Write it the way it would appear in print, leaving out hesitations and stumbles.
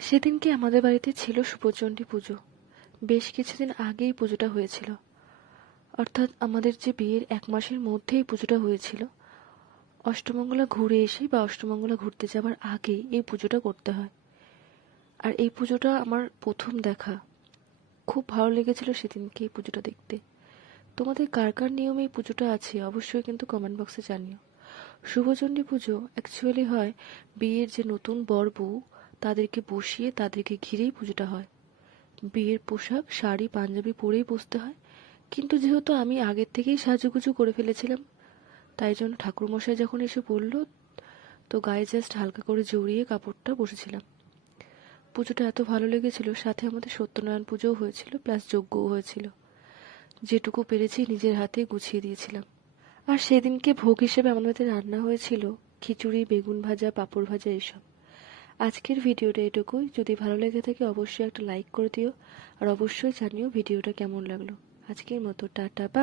সেদিনকে আমাদের বাড়িতে ছিল শুভচণ্ডী পুজো। বেশ কিছুদিন আগেই পুজোটা হয়েছিল, অর্থাৎ আমাদের যে বিয়ের 1 মাসের মধ্যেই পুজোটা হয়েছিল। অষ্টমঙ্গলা ঘুরে এসে বা অষ্টমঙ্গলা ঘুরতে যাবার আগে এই পুজোটা করতে হয়। আর এই পুজোটা আমার প্রথম দেখা। খুব ভালো লেগেছিল সেদিনকে এই পুজোটা দেখতে। তোমাদের কার কার নিয়মে এই পুজোটা আছে অবশ্যই কিন্তু কমেন্ট বক্সে জানিও। শুভচণ্ডী পুজো অ্যাকচুয়ালি হয় বিয়ের যে নতুন বর বউ তাদেরকে বসিয়ে তাদেরকে ঘিরেই পুজোটা হয়। বিয়ের পোশাক শাড়ি পাঞ্জাবি পরেই বসতে হয়, কিন্তু যেহেতু আমি আগের থেকেই সাজুগুজু করে ফেলেছিলাম, তাই জন্য ঠাকুরমশাই যখন এসে বলল তো গায়ে জাস্ট হালকা করে জড়িয়ে কাপড়টা বসেছিলাম। পুজোটা এত ভালো লেগেছিল, সাথে আমাদের সত্যনারায়ণ পুজোও হয়েছিল, প্লাস যজ্ঞও হয়েছিল। যেটুকু পেরেছি নিজের হাতে গুছিয়ে দিয়েছিলাম। আর সেদিনকে ভোগ হিসেবে আমাদের রান্না হয়েছিল খিচুড়ি, বেগুন ভাজা, পাঁপড় ভাজা এসব। আজকের ভিডিওটা এটুকুই। যদি ভালো লেগে থাকে অবশ্যই একটা লাইক করে দিও, আর অবশ্যই জানিও ভিডিওটা কেমন লাগলো। আজকের মতো টাটা, বাই।